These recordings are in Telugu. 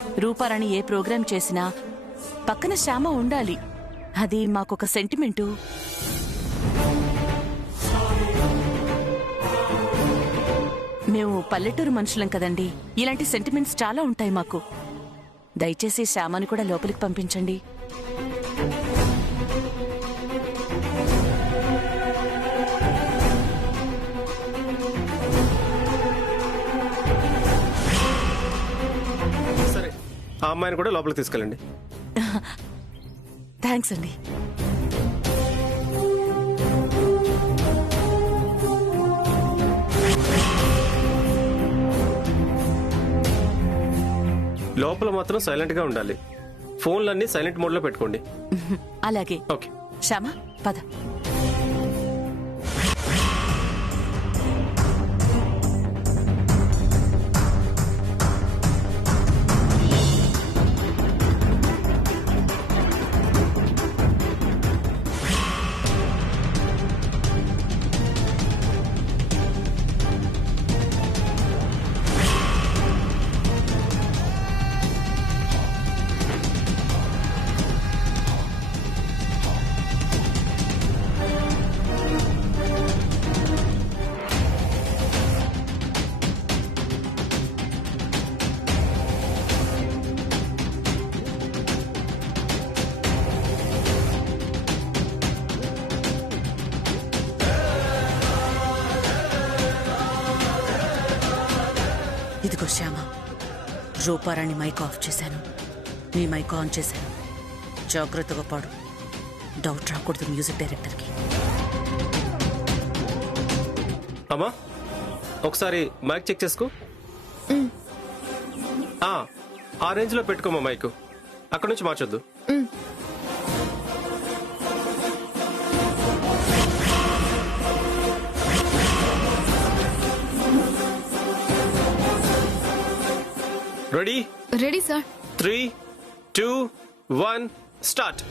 రూపారాణి ఏ ప్రోగ్రాం చేసినా పక్కన శ్యామ ఉండాలి. అది మాకొక సెంటిమెంటు. మేము పల్లెటూరు మనుషులం కదండి, ఇలాంటి సెంటిమెంట్స్ చాలా ఉంటాయి మాకు. దయచేసి శ్యామని కూడా లోపలికి పంపించండి. సరే, ఆ అమ్మాయిని కూడా లోపలికి తీసుకెళ్ళండి. థ్యాంక్స్ అండి. లోపల మాత్రం సైలెంట్ గా ఉండాలి. ఫోన్లన్నీ సైలెంట్ మోడ్ లో పెట్టుకోండి. అలాగే. ఓకే శ్యామ పద. ఇదిగో శ్యామ, రూపారాణి మైక్ ఆఫ్ చేశాను, నీ మైక్ ఆన్ చేశాను. జాగ్రత్తగా పాడు, డౌట్ రాకూడదు మ్యూజిక్ డైరెక్టర్కి. అమ్మా, ఒకసారి మైక్ చెక్ చేసుకో. ఆ రేంజ్ లో పెట్టుకోమా మైక్, అక్కడ నుంచి మార్చొద్దు. Ready? Ready sir. 3, 2, 1 start.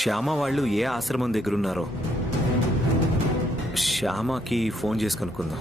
Shyama వాళ్ళు ఏ ఆశ్రమం దగ్గరున్నారో శ్యామకి ఫోన్ చేసి కనుక్కుందాం.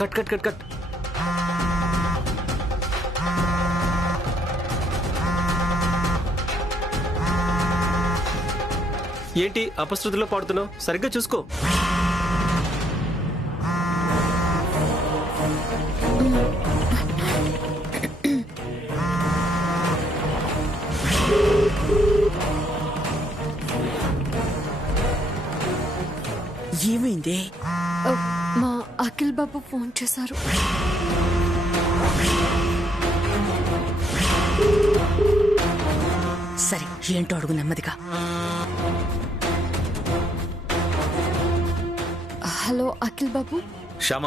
Cut cut cut cut. ఏంటి అపశృతిలో పాడుతున్నావు? సరిగ్గా చూసుకో. ఏమైంది? మా అఖిల్ బాబు ఫోన్ చేశారు. సరే, ఏంటో అడుగు నెమ్మదిగా. హలో అఖిల్ బాబు. శ్యామ,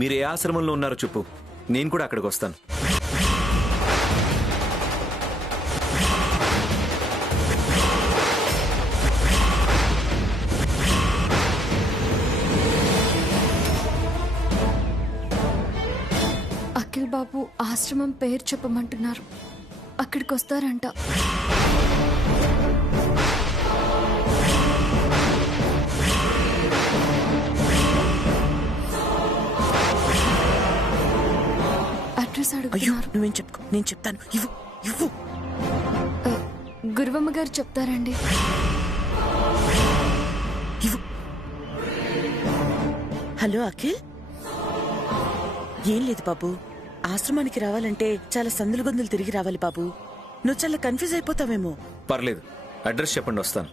మీరు ఏ ఆశ్రమంలో ఉన్నారో చెప్పు. నేను కూడా అక్కడికి వస్తాను. అఖిల్ బాబు ఆశ్రమం పేరు చెప్పమంటున్నారు. అక్కడికి వస్తారంట. అడ్రస్ అయ్యో అడుగుతున్నారు. నువ్వేం చెప్పుకో, నేను చెప్తాను. ఇవ్వు ఇవ్వు. గురువమ్మ గారు చెప్తారండి. ఇవ్వు. హలో అఖిల్, ఏం లేదు బాబు. ఆశ్రమానికి రావాలంటే చాలా సందులు గొంతులు తిరిగి రావాలి బాబు. నువ్వు చాలా కన్ఫ్యూజ్ అయిపోతావేమో. పర్లేదు, అడ్రస్ చెప్పండి, వస్తాను.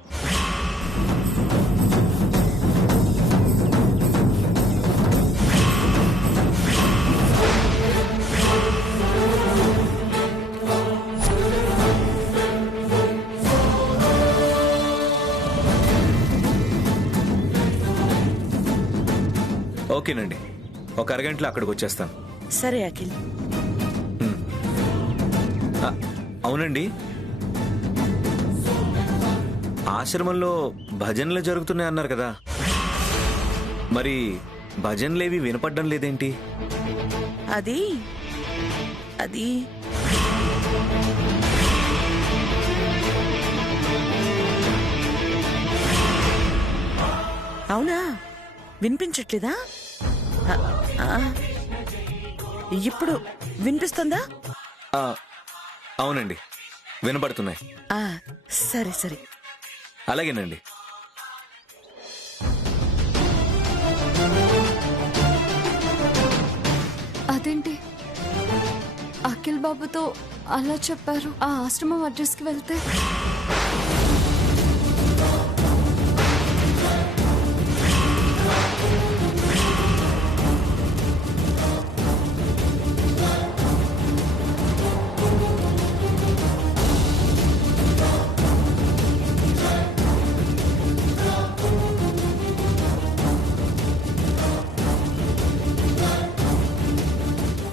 ఓకేనండి, ఒక అరగంటలో అక్కడికి వచ్చేస్తాను. సరే అఖిల్. అవునండి, ఆశ్రమంలో భజనలు జరుగుతున్నాయి అన్నారు కదా, మరి భజనలేవి వినపడ్డం లేదేంటి? అది అది అవునా, వినిపించట్లేదా? ఆ, ఆ. ఇప్పుడు వినిపిస్తుందా? అవునండి, వినపడుతున్నాయి. ఆ, సరే సరే. అలాగేనండి. అదేంటి అఖిల్ బాబుతో అలా చెప్పారు? ఆ ఆశ్రమం అడ్రస్కి వెళ్తే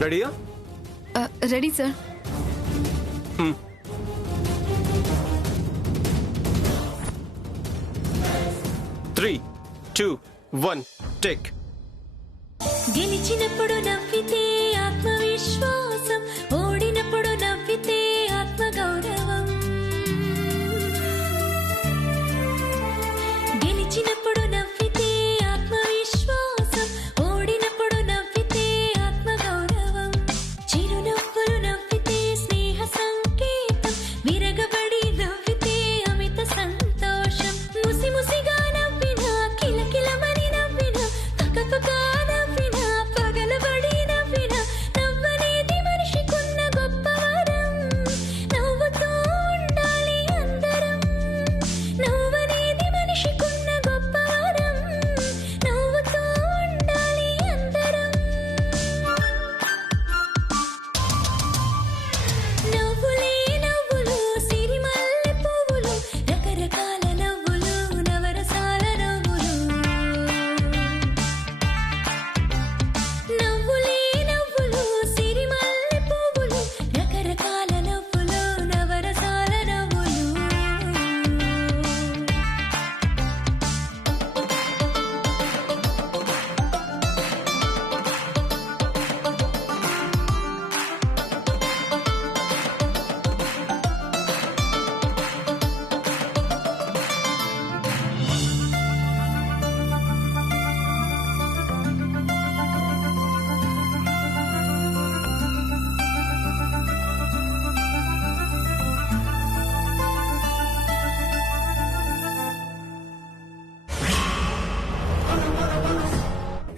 రెడీయా? Ready sir. Three, 2, 1, take. గెలిచినప్పుడు నవ్వితే ఆత్మవిశ్వాసం, ఓడినప్పుడు నవ్వితే ఆత్మగౌరవం. గెలిచినప్పుడు నవ్వితే ఆత్మవిశ్వాసం, ఓడినప్పుడు నవ్వితే ఆత్మగౌరవం. చిరునవ్వులు నవ్వితే స్నేహ సంకేతం, విరగబడి నవ్వితే అమిత సంతోషం. ముసి ముసిగా నవ్వినా, కిలకిలమని నవ్వినా, కకకగా నవ్వినా, పగలబడి నవ్వినా, నవ్వనేది మనిషికున్న గొప్ప వరం. నవ్వుతూ ఉండాలి అందరం, నవ్వనేది మనిషికున్న గొప్ప వరం. నవ్వుతూ ఉండాలి అందరం. నవ్వులే నవ్వులు, సిరిమల్లె పువ్వులు, రకరకాల నవ్వులు, నవరసాల నవ్వులు. నవ్వులే నవ్వులు, సిరిమల్లె పువ్వులు, రకరకాల నవ్వులు, నవరసాల నవ్వులు.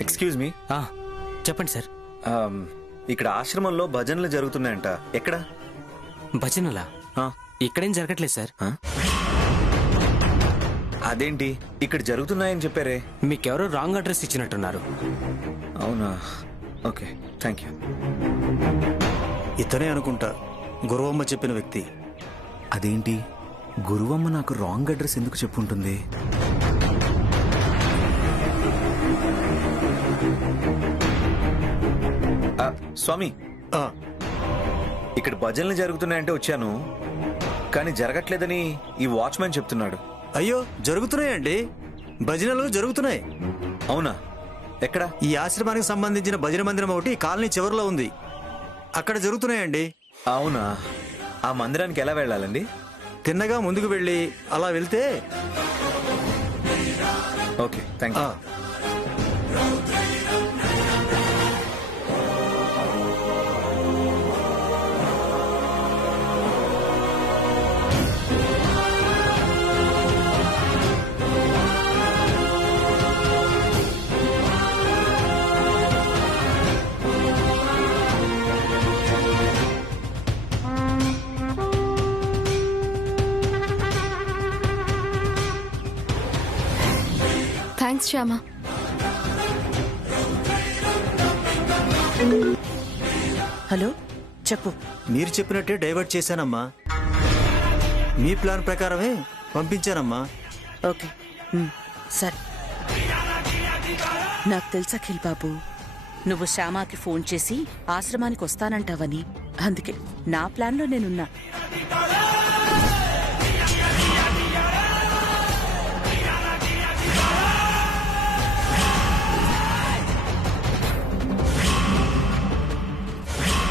ఎక్స్క్యూజ్ మీ, చెప్పండి సార్. ఇక్కడ ఆశ్రమంలో భజనలు జరుగుతున్నాయంట, ఎక్కడ? భజనలా? ఆ, ఇక్కడేం జరగట్లేదు సార్. ఆ? అదేంటి ఇక్కడ జరుగుతున్నాయని చెప్పారే? మీకెవరో రాంగ్ అడ్రస్ ఇచ్చినట్టున్నారు. అవునా, ఓకే, థ్యాంక్ యూ. ఇతనే అనుకుంటా గురువమ్మ చెప్పిన వ్యక్తి. అదేంటి గురువమ్మ నాకు రాంగ్ అడ్రస్ ఎందుకు చెప్పుంటుంది? స్వామి, ఆ, ఇక్కడ భజనలు జరుగుతున్నాయంటే వచ్చాను, కానీ జరగట్లేదని ఈ వాచ్మెన్ చెప్తున్నాడు. అయ్యో జరుగుతున్నాయండి, భజనలు జరుగుతున్నాయి. అవునా? ఎక్కడ? ఈ ఆశ్రమానికి సంబంధించిన భజన మందిరం ఒకటి ఈ కాలనీ చివరిలో ఉంది, అక్కడ జరుగుతున్నాయండి. అవునా? ఆ మందిరానికి ఎలా వెళ్ళాలండి? తిన్నగా ముందుకు వెళ్ళి అలా వెళ్తే ఓకే, థ్యాంక్ యూ. ఆ, థ్యాంక్స్ శ్యామ. హలో, చెప్పు. మీరు చెప్పినట్టే డైవర్ట్ చేశానమ్మా, మీ ప్లాన్ ప్రకారమే పంపించానమ్మా. ఓకే, సరే. నాకు తెలుసా అఖిల్ బాబు, నువ్వు శ్యామాకి ఫోన్ చేసి ఆశ్రమానికి వస్తానంటావని. అందుకే నా ప్లాన్లో నేనున్నా.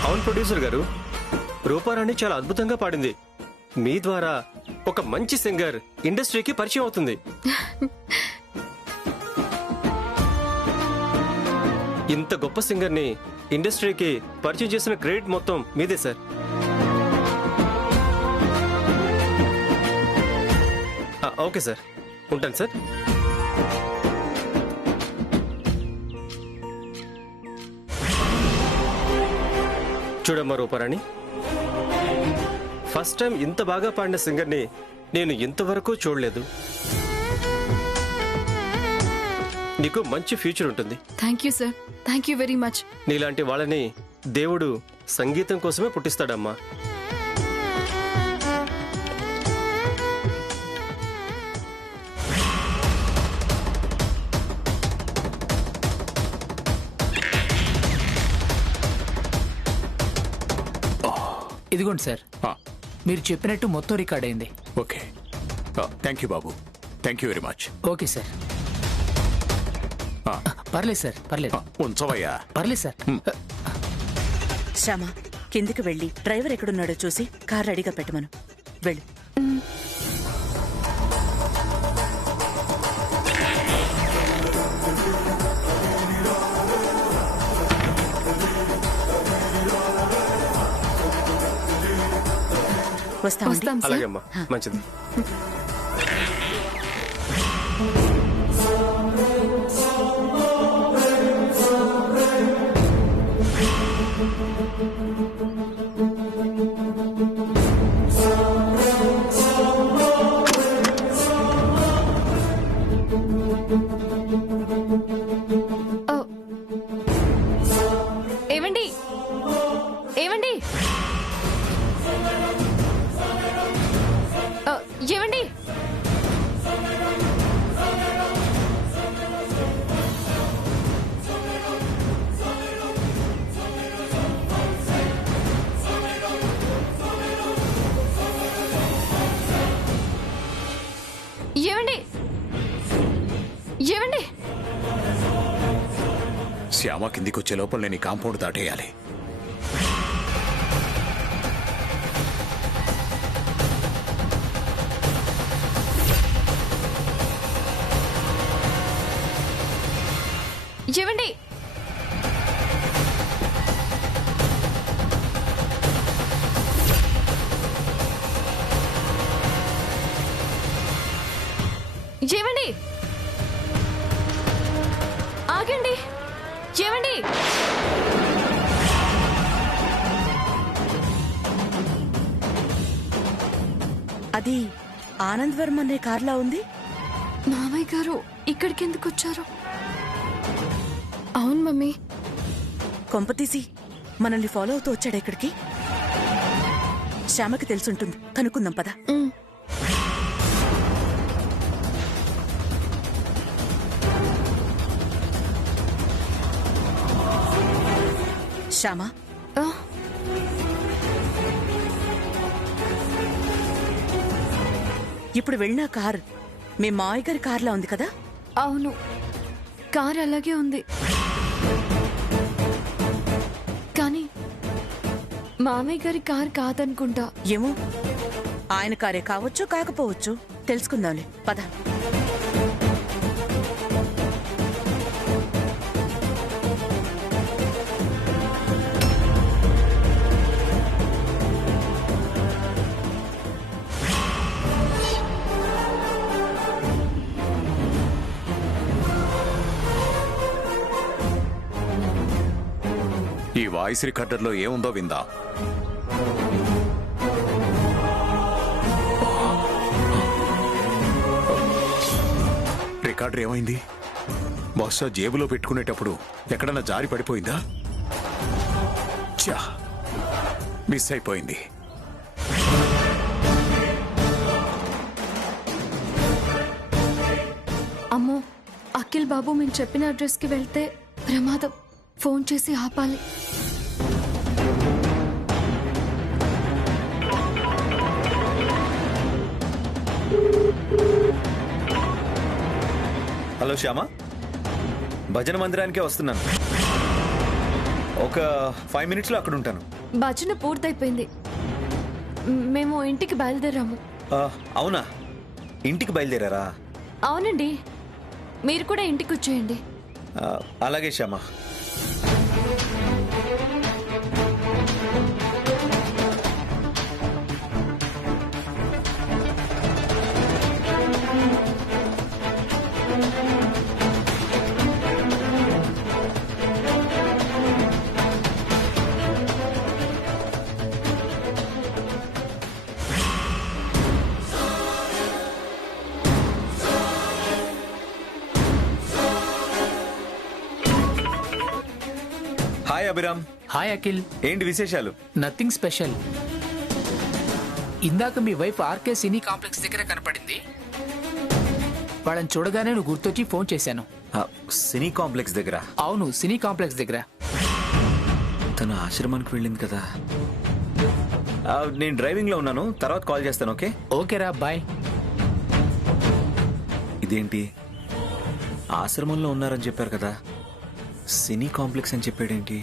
అవును ప్రొడ్యూసర్ గారు, రూపారాణి చాలా అద్భుతంగా పాడింది. మీ ద్వారా ఒక మంచి సింగర్ ఇండస్ట్రీకి పరిచయం అవుతుంది. ఇంత గొప్ప సింగర్ని ఇండస్ట్రీకి పరిచయం చేసిన క్రెడిట్ మొత్తం మీదే సార్. ఓకే సార్, ఉంటాను సార్. చూడమ్మా రూపారాణి, ఫస్ట్ టైం ఇంత బాగా పాడిన సింగర్ని నేను ఇంతవరకు చూడలేదు. నీకు మంచి ఫ్యూచర్ ఉంటుంది. Thank you sir, thank you very much. నీలాంటి వాళ్ళని దేవుడు సంగీతం కోసమే పుట్టిస్తాడమ్మా. ఇదిగోండి సార్, మీరు చెప్పినట్టు మొత్తం రికార్డ్ అయింది. Okay, thank you Babu, thank you very much. Okay sir. పర్లేదు సార్, పర్లేదు. ఉంచవయ్యా. పర్లేదు సార్. శ్యామ, కిందికి వెళ్ళి డ్రైవర్ ఎక్కడున్నాడో చూసి కార్ రెడీగా పెట్టమను. వెళ్ళు. వస్తాం. వస్తాం సార్. అలాగే అమ్మా, మంచిది. ఏవండి, ఏవండి, ఏవండి, ఏవండి, ఏవండి. శ్యామ కిందికి వచ్చే లోపల నేను ఈ కాంపౌండ్ దాటేయాలి. ఏవండి, ఏవండి, ఆగండి, ఏవండి. అది ఆనంద్ వర్మ అనే కార్లా ఉంది. మామయ్య గారు ఇక్కడికి ఎందుకు వచ్చారు? అవును మమ్మీ. కొంపతీసి మనల్ని ఫాలో అవుతూ వచ్చాడు ఇక్కడికి. శ్యామకి తెలుసుంటుంది, కనుక్కుందాం పద. శ్యామ, ఇప్పుడు వెళ్ళిన కార్ మీ మావయ్య గారి కార్లా ఉంది కదా? అవును, కార్ అలాగే ఉంది. కానీ మామయ్య గారి కార్ కాదనుకుంటా. ఏమో, ఆయన కారే కావచ్చు కాకపోవచ్చు. తెలుసుకుందాంలే, పద. ఈ వాయిస్ రికార్డర్లో ఏముందో విందా. రికార్డర్ ఏమైంది? బహుశా జేబులో పెట్టుకునేటప్పుడు ఎక్కడన్నా జారి పడిపోయిందా? ఛా, మిస్ అయిపోయింది. అమ్మో, అఖిల్ బాబు మేము చెప్పిన అడ్రస్కి వెళ్తే ప్రమాదం. ఫోన్ చేసి ఆపాలి. హలో శ్యామ, భజన మందిరానికే వస్తున్నాను. ఒక 5 minutesలో అక్కడ ఉంటాను. భజన పూర్తయిపోయింది. మేము ఇంటికి బయలుదేరాము. అవునా, ఇంటికి బయలుదేరారా? అవునండి, మీరు కూడా ఇంటికి వచ్చేయండి. అలాగే శ్యామ. హాయ్ అభిరామ్. హాయ్ అఖిల్. ఏంటి విశేషాలు? Nothing special. ఇందాక మీ వైఫ్ ఆర్కే సినీ కాంప్లెక్స్ దగ్గర కనపడింది. వాళ్ళని చూడగానే నువ్వు గుర్తొచ్చి ఫోన్ చేశాను. సినీ కాంప్లెక్స్ దగ్గర? అవును, సినీ కాంప్లెక్స్ దగ్గర. తన ఆశ్రమానికి వెళ్ళింది కదా. నేను డ్రైవింగ్ లో ఉన్నాను, తర్వాత కాల్ చేస్తాను. ఓకే? ఓకేరా, బాయ్. ఇదేంటి, ఆశ్రమంలో ఉన్నారని చెప్పారు కదా, సినీ కాంప్లెక్స్ అని చెప్పాడేంటి?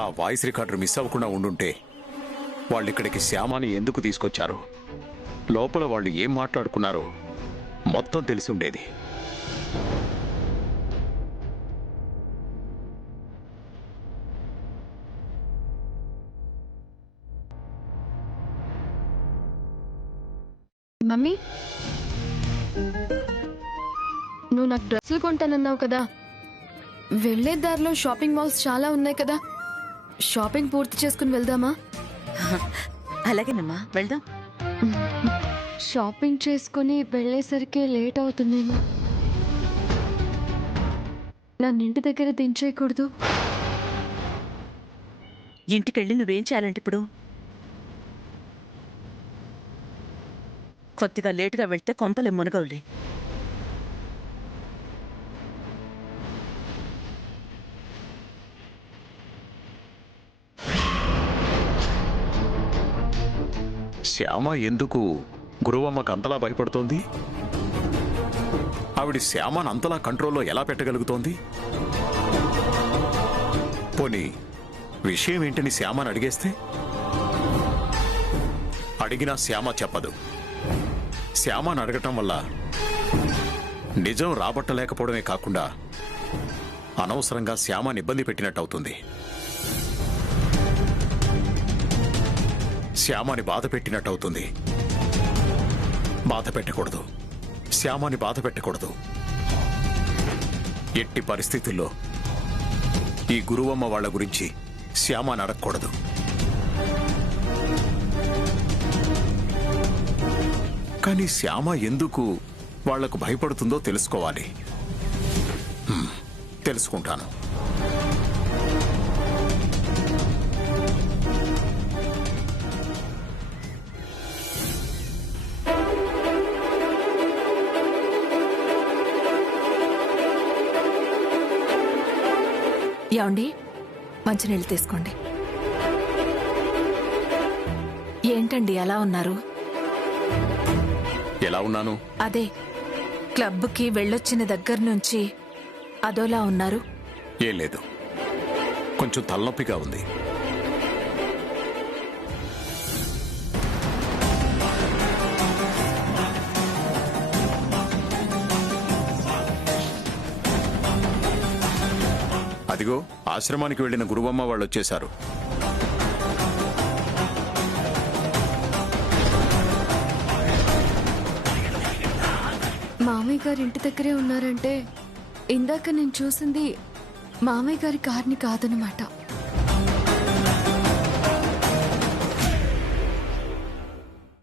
ఆ వాయిస్ రికార్డర్ మిస్ అవ్వకుండా ఉండుంటే వాళ్ళు ఇక్కడికి శ్యామాని ఎందుకు తీసుకొచ్చారు, లోపల వాళ్ళు ఏం మాట్లాడుకున్నారో మొత్తం తెలిసి ఉండేది. మమ్మీ, నువ్వు నాకు డ్రెస్సులు కొంటానన్నావు కదా. వెళ్లే దారిలో షాపింగ్ మాల్స్ చాలా ఉన్నాయి కదా, షాపింగ్ పూర్తి చేసుకుని వెళ్దామా? అలాగేనమ్మా, వెళ్దాం. షాపింగ్ చేసుకుని వెళ్ళేసరికి లేట్ అవుతుందేమో. నన్ను ఇంటి దగ్గర దించేయకూడదు. ఇంటికెళ్ళి నువ్వేం చేయాలంటే ఇప్పుడు? కొద్దిగా లేటుగా వెళ్తే కొంపలే మునగవులే. శ్యామ ఎందుకు గురువమ్మకు అంతలా భయపడుతోంది? ఆవిడ శ్యామను అంతలా కంట్రోల్లో ఎలా పెట్టగలుగుతోంది? పోనీ విషయం ఏంటని శ్యామను అడిగేస్తే? అడిగినా శ్యామ చెప్పదు. శ్యామను అడగటం వల్ల నిజం రాబట్టలేకపోవడమే కాకుండా అనవసరంగా శ్యామని ఇబ్బంది పెట్టినట్టు అవుతుంది. శ్యామని బాధ పెట్టినట్టు అవుతుంది. బాధ పెట్టకూడదు, శ్యామని బాధ పెట్టకూడదు. ఎట్టి పరిస్థితుల్లో ఈ గురువమ్మ వాళ్ళ గురించి శ్యామని అడగకూడదు. కానీ శ్యామ ఎందుకు వాళ్లకు భయపడుతుందో తెలుసుకోవాలి. తెలుసుకుంటాను. యాండి మంచినీళ్ళు తీసుకోండి. ఏంటండి అలా ఉన్నారు? ఎలా ఉన్నాను? అదే క్లబ్కి వెళ్ళొచ్చిన దగ్గర నుంచి అదోలా ఉన్నారు. ఏం లేదు, కొంచెం తలనొప్పిగా ఉంది. అదిగో ఆశ్రమానికి వెళ్ళిన గురువమ్మ వాళ్ళు వచ్చేశారు. మామయ్య గారి ఇంటి దగ్గరే ఉన్నారంటే ఇందాక నేను చూసింది మామయ్య గారి కార్ని కాదనమాట.